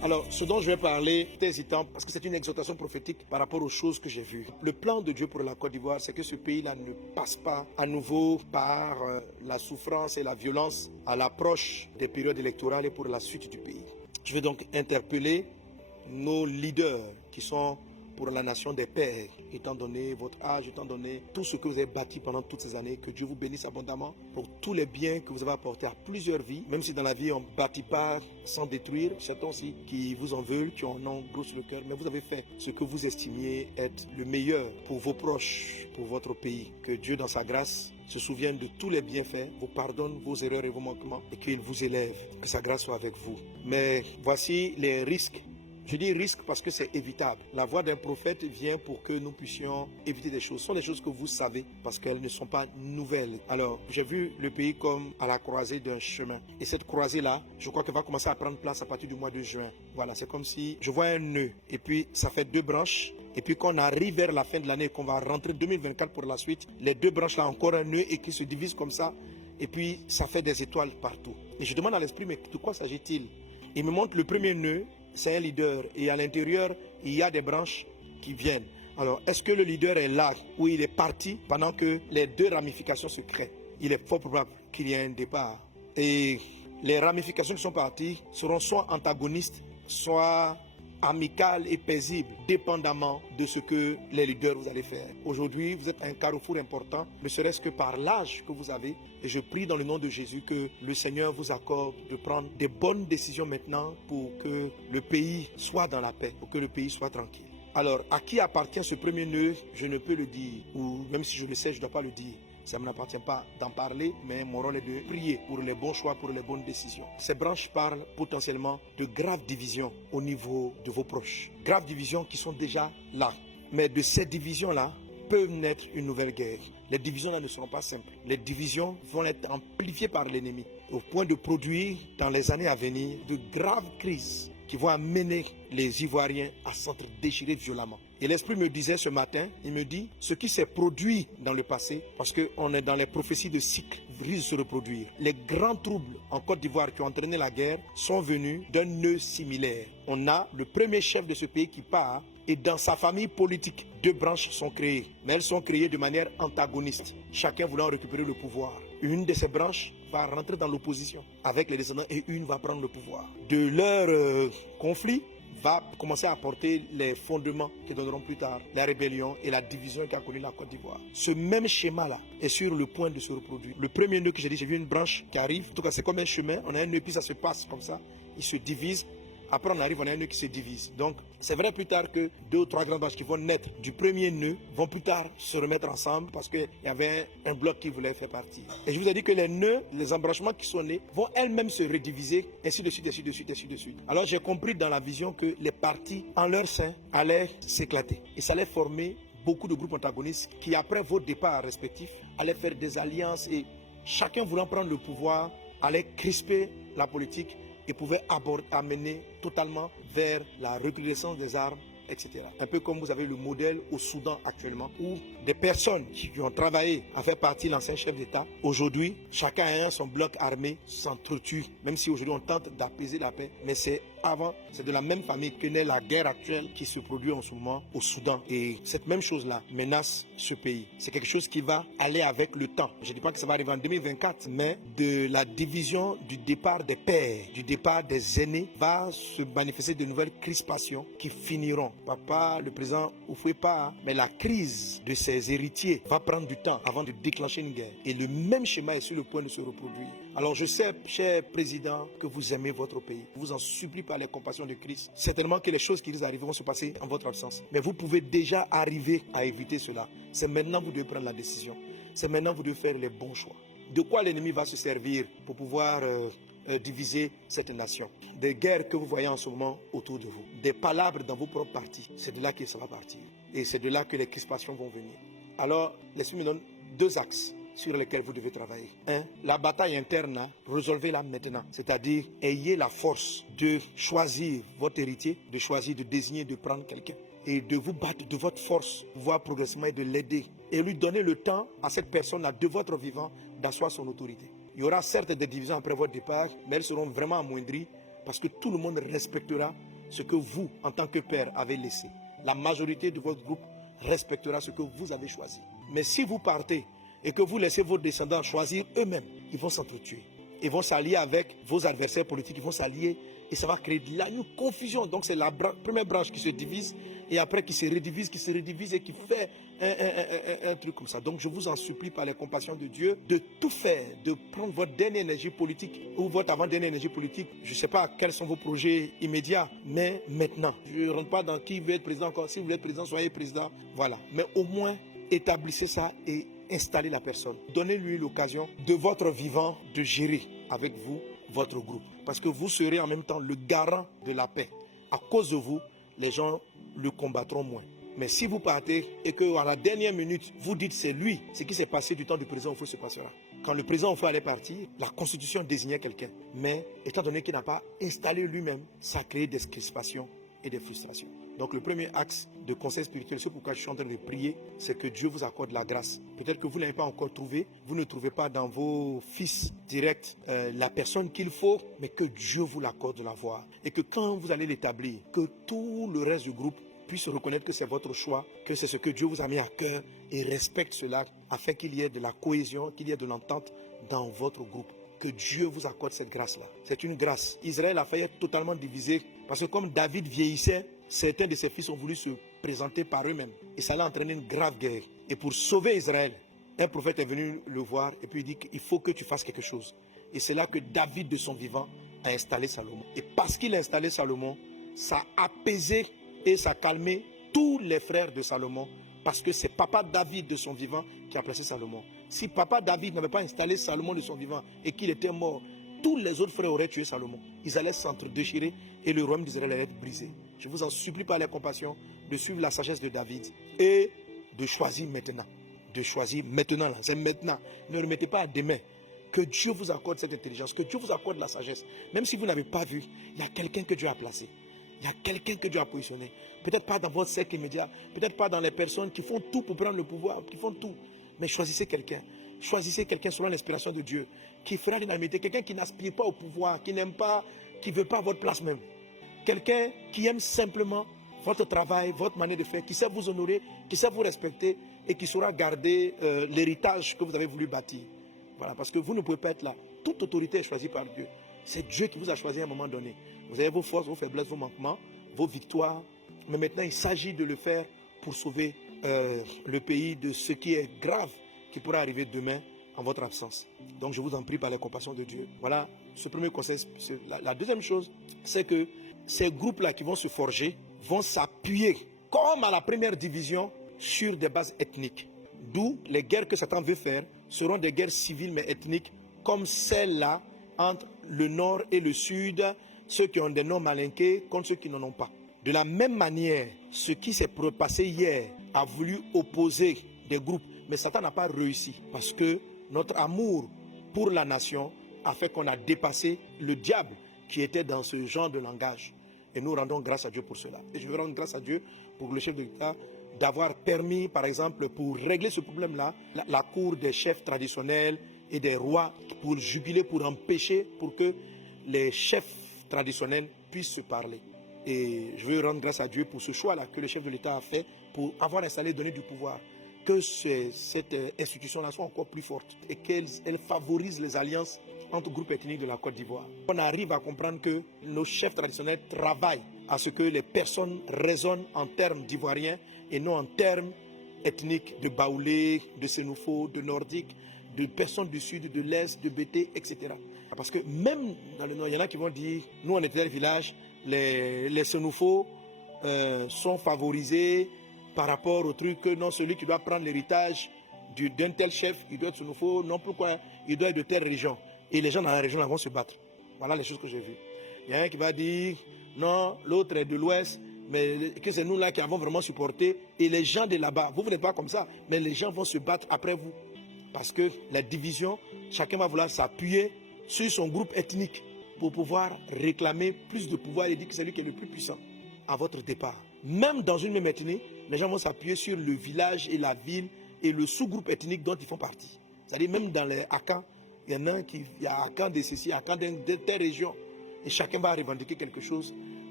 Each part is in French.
Alors, ce dont je vais parler, c'est hésitant parce que c'est une exhortation prophétique par rapport aux choses que j'ai vues. Le plan de Dieu pour la Côte d'Ivoire, c'est que ce pays-là ne passe pas à nouveau par la souffrance et la violence à l'approche des périodes électorales et pour la suite du pays. Je vais donc interpeller nos leaders qui sont pour la nation des pères, étant donné votre âge, étant donné tout ce que vous avez bâti pendant toutes ces années, que Dieu vous bénisse abondamment pour tous les biens que vous avez apportés à plusieurs vies, même si dans la vie on ne bâtit pas sans détruire, certains aussi qui vous en veulent, qui en ont gros sur le cœur, mais vous avez fait ce que vous estimiez être le meilleur pour vos proches, pour votre pays. Que Dieu dans sa grâce se souvienne de tous les bienfaits, vous pardonne vos erreurs et vos manquements et qu'il vous élève, que sa grâce soit avec vous. Mais voici les risques. Je dis risque parce que c'est évitable. La voix d'un prophète vient pour que nous puissions éviter des choses. Ce sont des choses que vous savez parce qu'elles ne sont pas nouvelles. Alors, j'ai vu le pays comme à la croisée d'un chemin. Et cette croisée-là, je crois qu'elle va commencer à prendre place à partir du mois de juin. Voilà, c'est comme si je vois un nœud et puis ça fait deux branches. Et puis quand on arrive vers la fin de l'année et qu'on va rentrer 2024 pour la suite, les deux branches-là, encore un nœud et qui se divisent comme ça. Et puis ça fait des étoiles partout. Et je demande à l'esprit, mais de quoi s'agit-il? Il me montre le premier nœud. C'est un leader et à l'intérieur, il y a des branches qui viennent. Alors, est-ce que le leader est là ou il est parti pendant que les deux ramifications se créent? Il est fort probable qu'il y ait un départ. Et les ramifications qui sont parties seront soit antagonistes, soit amicales et paisibles, dépendamment de ce que les leaders vous allez faire. Aujourd'hui, vous êtes à un carrefour important, ne serait-ce que par l'âge que vous avez. Et je prie dans le nom de Jésus que le Seigneur vous accorde de prendre des bonnes décisions maintenant pour que le pays soit dans la paix, pour que le pays soit tranquille. Alors, à qui appartient ce premier nœud? Je ne peux le dire, ou même si je le sais, je ne dois pas le dire. Ça ne m'appartient pas d'en parler, mais mon rôle est de prier pour les bons choix, pour les bonnes décisions. Ces branches parlent potentiellement de graves divisions au niveau de vos proches. Graves divisions qui sont déjà là. Mais de ces divisions-là peuvent naître une nouvelle guerre. Les divisions-là ne seront pas simples. Les divisions vont être amplifiées par l'ennemi au point de produire dans les années à venir de graves crises qui vont amener les Ivoiriens à s'entre-déchirer violemment. Et l'Esprit me disait ce matin, il me dit, ce qui s'est produit dans le passé, parce qu'on est dans les prophéties de cycle, risque de se reproduire. Les grands troubles en Côte d'Ivoire qui ont entraîné la guerre sont venus d'un nœud similaire. On a le premier chef de ce pays qui part, et dans sa famille politique, deux branches sont créées, mais elles sont créées de manière antagoniste, chacun voulant récupérer le pouvoir. Une de ces branches va rentrer dans l'opposition avec les descendants et une va prendre le pouvoir. De leur conflit va commencer à apporter les fondements qui donneront plus tard la rébellion et la division qu'a connue la Côte d'Ivoire. Ce même schéma-là est sur le point de se reproduire. Le premier nœud que j'ai dit, j'ai vu une branche qui arrive, en tout cas c'est comme un chemin, on a un nœud puis ça se passe comme ça, il se divise. Après, on arrive, on a un nœud qui se divise. Donc, c'est vrai plus tard que deux ou trois grandes branches qui vont naître du premier nœud vont plus tard se remettre ensemble parce qu'il y avait un bloc qui voulait faire partie. Et je vous ai dit que les nœuds, les embranchements qui sont nés vont elles-mêmes se rediviser, ainsi de suite, ainsi de suite, ainsi de suite. Alors, j'ai compris dans la vision que les partis en leur sein allaient s'éclater. Et ça allait former beaucoup de groupes antagonistes qui, après vos départs respectifs, allaient faire des alliances et chacun voulant prendre le pouvoir allait crisper la politique et pouvait amener totalement vers la recrudescence des armes, etc. Un peu comme vous avez le modèle au Soudan actuellement, où des personnes qui ont travaillé à faire partie de l'ancien chef d'État, aujourd'hui, chacun ayant son bloc armé s'entretue, même si aujourd'hui on tente d'apaiser la paix, mais c'est de la même famille que naît la guerre actuelle qui se produit en ce moment au Soudan. Et cette même chose-là menace ce pays. C'est quelque chose qui va aller avec le temps. Je ne dis pas que ça va arriver en 2024, mais de la division du départ des pères, du départ des aînés, va se manifester de nouvelles crispations qui finiront. Papa, le président Houphouët-Boigny, mais la crise de ses héritiers va prendre du temps avant de déclencher une guerre. Et le même schéma est sur le point de se reproduire. Alors je sais, cher président, que vous aimez votre pays. Je vous en supplie par les compassions de Christ. Certainement que les choses qui risquent d'arriver vont se passer en votre absence. Mais vous pouvez déjà arriver à éviter cela. C'est maintenant que vous devez prendre la décision. C'est maintenant que vous devez faire les bons choix. De quoi l'ennemi va se servir pour pouvoir diviser cette nation? Des guerres que vous voyez en ce moment autour de vous. Des palabres dans vos propres partis. C'est de là que ça va partir. Et c'est de là que les crispations vont venir. Alors, l'Esprit me donne deux axes sur lesquels vous devez travailler. La bataille interne, résolvez-la maintenant. C'est-à-dire, ayez la force de choisir votre héritier, de choisir, de désigner, de prendre quelqu'un. Et de vous battre de votre force, voir progressivement et de l'aider. Et lui donner le temps à cette personne-là, de votre vivant, d'asseoir son autorité. Il y aura certes des divisions après votre départ, mais elles seront vraiment amoindries parce que tout le monde respectera ce que vous, en tant que père, avez laissé. La majorité de votre groupe respectera ce que vous avez choisi. Mais si vous partez et que vous laissez vos descendants choisir eux-mêmes, ils vont s'entretuer. Ils vont s'allier avec vos adversaires politiques, ils vont s'allier et ça va créer de là une confusion. Donc c'est la première branche qui se divise et après qui se redivise et qui fait un truc comme ça. Donc je vous en supplie par les compassions de Dieu de tout faire, de prendre votre dernière énergie politique ou votre avant-dernière énergie politique. Je ne sais pas quels sont vos projets immédiats, mais maintenant. Je ne rentre pas dans qui veut être président encore. Si vous voulez être président, soyez président. Voilà. Mais au moins, établissez ça et installez la personne. Donnez-lui l'occasion de votre vivant de gérer avec vous votre groupe. Parce que vous serez en même temps le garant de la paix. À cause de vous, les gens le combattront moins. Mais si vous partez et qu'à la dernière minute, vous dites c'est lui, ce qui s'est passé du temps du président Oufou se passera. Quand le président Oufou allait partir, la constitution désignait quelqu'un. Mais étant donné qu'il n'a pas installé lui-même, ça a créé des crispations et des frustrations. Donc le premier axe de conseil spirituel, c'est pourquoi je suis en train de prier, c'est que Dieu vous accorde la grâce. Peut-être que vous ne l'avez pas encore trouvé, vous ne trouvez pas dans vos fils directs la personne qu'il faut, mais que Dieu vous l'accorde de la voir. Et que quand vous allez l'établir, que tout le reste du groupe puisse reconnaître que c'est votre choix, que c'est ce que Dieu vous a mis à cœur et respecte cela afin qu'il y ait de la cohésion, qu'il y ait de l'entente dans votre groupe. Que Dieu vous accorde cette grâce-là. C'est une grâce. Israël a failli être totalement divisé parce que comme David vieillissait, certains de ses fils ont voulu se présenter par eux-mêmes. Et ça a entraîné une grave guerre. Et pour sauver Israël, un prophète est venu le voir et puis il dit qu'il faut que tu fasses quelque chose. Et c'est là que David, de son vivant, a installé Salomon. Et parce qu'il a installé Salomon, ça a apaisé et ça a calmé tous les frères de Salomon. Parce que c'est papa David de son vivant qui a placé Salomon. Si papa David n'avait pas installé Salomon de son vivant et qu'il était mort, tous les autres frères auraient tué Salomon. Ils allaient s'entre-déchirer et le royaume d'Israël allait être brisé. Je vous en supplie par la compassion de suivre la sagesse de David et de choisir maintenant. De choisir maintenant, là. C'est maintenant. Ne le remettez pas à demain. Que Dieu vous accorde cette intelligence, que Dieu vous accorde la sagesse. Même si vous n'avez pas vu, il y a quelqu'un que Dieu a placé. Il y a quelqu'un que Dieu a positionné. Peut-être pas dans votre cercle immédiat, peut-être pas dans les personnes qui font tout pour prendre le pouvoir, qui font tout. Mais choisissez quelqu'un. Choisissez quelqu'un selon l'inspiration de Dieu, qui fera l'unanimité. Quelqu'un qui n'aspire pas au pouvoir, qui n'aime pas, qui ne veut pas votre place même. Quelqu'un qui aime simplement votre travail, votre manière de faire, qui sait vous honorer, qui sait vous respecter et qui saura garder l'héritage que vous avez voulu bâtir. Voilà, parce que vous ne pouvez pas être là. Toute autorité est choisie par Dieu. C'est Dieu qui vous a choisi à un moment donné. Vous avez vos forces, vos faiblesses, vos manquements, vos victoires. Mais maintenant, il s'agit de le faire pour sauver le pays de ce qui est grave qui pourra arriver demain en votre absence. Donc, je vous en prie par la compassion de Dieu. Voilà, ce premier conseil. La deuxième chose, c'est que ces groupes-là qui vont se forger vont s'appuyer, comme à la première division, sur des bases ethniques. D'où les guerres que Satan veut faire seront des guerres civiles mais ethniques, comme celle-là entre le nord et le sud, ceux qui ont des noms malinqués contre ceux qui n'en ont pas. De la même manière, ce qui s'est passé hier a voulu opposer des groupes, mais Satan n'a pas réussi parce que notre amour pour la nation a fait qu'on a dépassé le diable qui était dans ce genre de langage. Et nous rendons grâce à Dieu pour cela. Et je veux rendre grâce à Dieu pour le chef de l'État d'avoir permis, par exemple, pour régler ce problème-là, la cour des chefs traditionnels et des rois pour jubiler, pour empêcher, pour que les chefs traditionnels puissent se parler. Et je veux rendre grâce à Dieu pour ce choix-là que le chef de l'État a fait pour avoir installé, donné du pouvoir. Que cette institution-là soit encore plus forte et qu'elle favorise les alliances entre groupes ethniques de la Côte d'Ivoire. On arrive à comprendre que nos chefs traditionnels travaillent à ce que les personnes raisonnent en termes d'ivoiriens et non en termes ethniques de Baoulé, de Sénoufo, de Nordiques, de personnes du sud, de l'est, de Bété, etc. Parce que même dans le nord, il y en a qui vont dire, nous on était dans le village, les Sénoufos sont favorisés par rapport au truc que non, celui qui doit prendre l'héritage d'un tel chef, il doit être Sénoufo, non pourquoi, il doit être de telle région. Et les gens dans la région là, vont se battre. Voilà les choses que j'ai vues. Il y a un qui va dire, non, l'autre est de l'ouest, mais que c'est nous là qui avons vraiment supporté. Et les gens de là-bas, vous n'êtes pas comme ça, mais les gens vont se battre après vous. Parce que la division, chacun va vouloir s'appuyer sur son groupe ethnique pour pouvoir réclamer plus de pouvoir et dire que c'est lui qui est le plus puissant à votre départ. Même dans une même ethnie, les gens vont s'appuyer sur le village et la ville et le sous-groupe ethnique dont ils font partie. C'est-à-dire même dans les Akans, il y en a un qui, il y a Akan de ceci, Akan de telle région. Et chacun va revendiquer quelque chose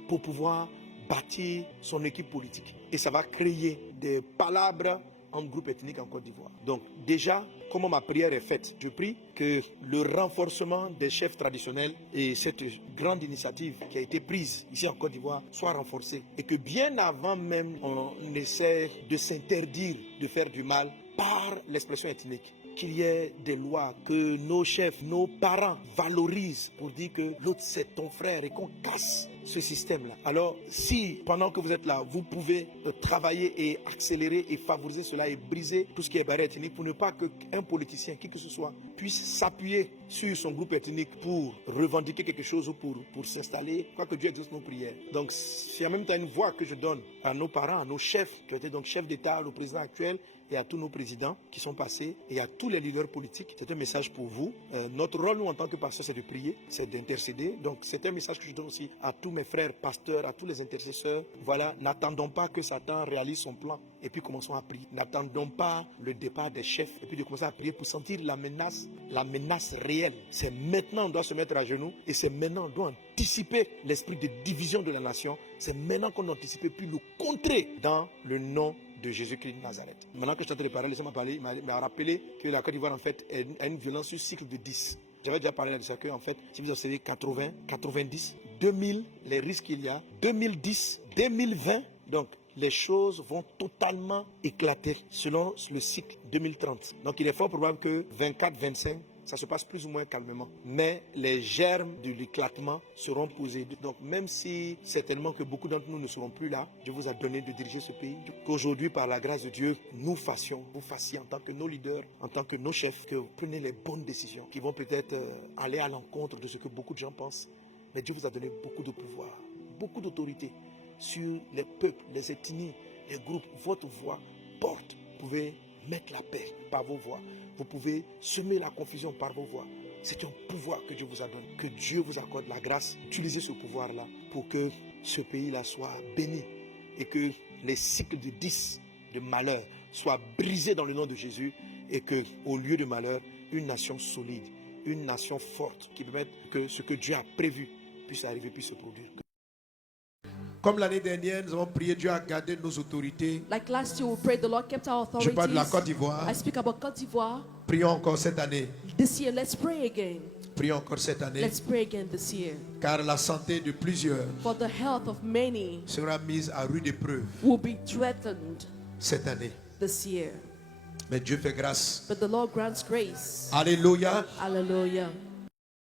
pour pouvoir bâtir son équipe politique. Et ça va créer des palabres entre groupes ethniques en Côte d'Ivoire. Donc déjà, comment ma prière est faite? Je prie que le renforcement des chefs traditionnels et cette grande initiative qui a été prise ici en Côte d'Ivoire soit renforcée. Et que bien avant même on essaie de s'interdire de faire du mal par l'expression ethnique, qu'il y ait des lois, que nos chefs, nos parents valorisent pour dire que l'autre c'est ton frère et qu'on casse ce système-là. Alors, si pendant que vous êtes là, vous pouvez travailler et accélérer et favoriser cela et briser tout ce qui est barrière ethnique pour ne pas qu'un politicien, qui que ce soit, puisse s'appuyer sur son groupe ethnique pour revendiquer quelque chose ou pour s'installer, quoi que Dieu exauce nos prières. Donc, c'est en même temps une voix que je donne à nos parents, à nos chefs, qui ont été donc chefs d'État, au président actuel, et à tous nos présidents qui sont passés et à tous les leaders politiques. C'est un message pour vous. Notre rôle, nous, en tant que pasteurs, c'est de prier, c'est d'intercéder. Donc, c'est un message que je donne aussi à tous mes frères pasteurs, à tous les intercesseurs. Voilà, n'attendons pas que Satan réalise son plan et puis commençons à prier. N'attendons pas le départ des chefs et puis de commencer à prier pour sentir la menace réelle. C'est maintenant on doit se mettre à genoux et c'est maintenant on doit anticiper l'esprit de division de la nation. C'est maintenant qu'on anticipe puis le contrer dans le nom de Jésus-Christ de Nazareth. Maintenant que je t'entends parler, laissez-moi parler, il m'a rappelé que la Côte d'Ivoire en fait a une violence sur cycle de 10. J'avais déjà parlé de ça que en fait, si vous observez 80, 90, 2000, les risques qu'il y a, 2010, 2020, donc les choses vont totalement éclater selon le cycle 2030. Donc il est fort probable que 24, 25, ça se passe plus ou moins calmement. Mais les germes de l'éclatement seront posés. Donc même si certainement que beaucoup d'entre nous ne seront plus là, Dieu vous a donné de diriger ce pays. Qu'aujourd'hui, par la grâce de Dieu, nous fassions, vous fassiez en tant que nos leaders, en tant que nos chefs, que vous preniez les bonnes décisions qui vont peut-être aller à l'encontre de ce que beaucoup de gens pensent. Mais Dieu vous a donné beaucoup de pouvoir, beaucoup d'autorité sur les peuples, les ethnies, les groupes. Votre voix porte. Vous pouvez mettre la paix par vos voix. Vous pouvez semer la confusion par vos voix. C'est un pouvoir que Dieu vous a donné. Que Dieu vous accorde la grâce d'utiliser ce pouvoir-là pour que ce pays-là soit béni et que les cycles de 10 de malheur soient brisés dans le nom de Jésus et que, au lieu de malheur, une nation solide, une nation forte qui permette que ce que Dieu a prévu puisse arriver, puisse se produire. Comme l'année dernière, nous avons prié Dieu à garder nos autorités. Like last year, we prayed the Lord kept our authorities. Je parle de la Côte d'Ivoire. I speak about Côte d'Ivoire. Prions encore cette année. This year, let's pray again. Prions encore cette année. Let's pray again this year. Car la santé de plusieurs For the health of many sera mise à rude épreuve will be threatened cette année. this year. Mais Dieu fait grâce. But the Lord grants grace. Alléluia. Hallelujah.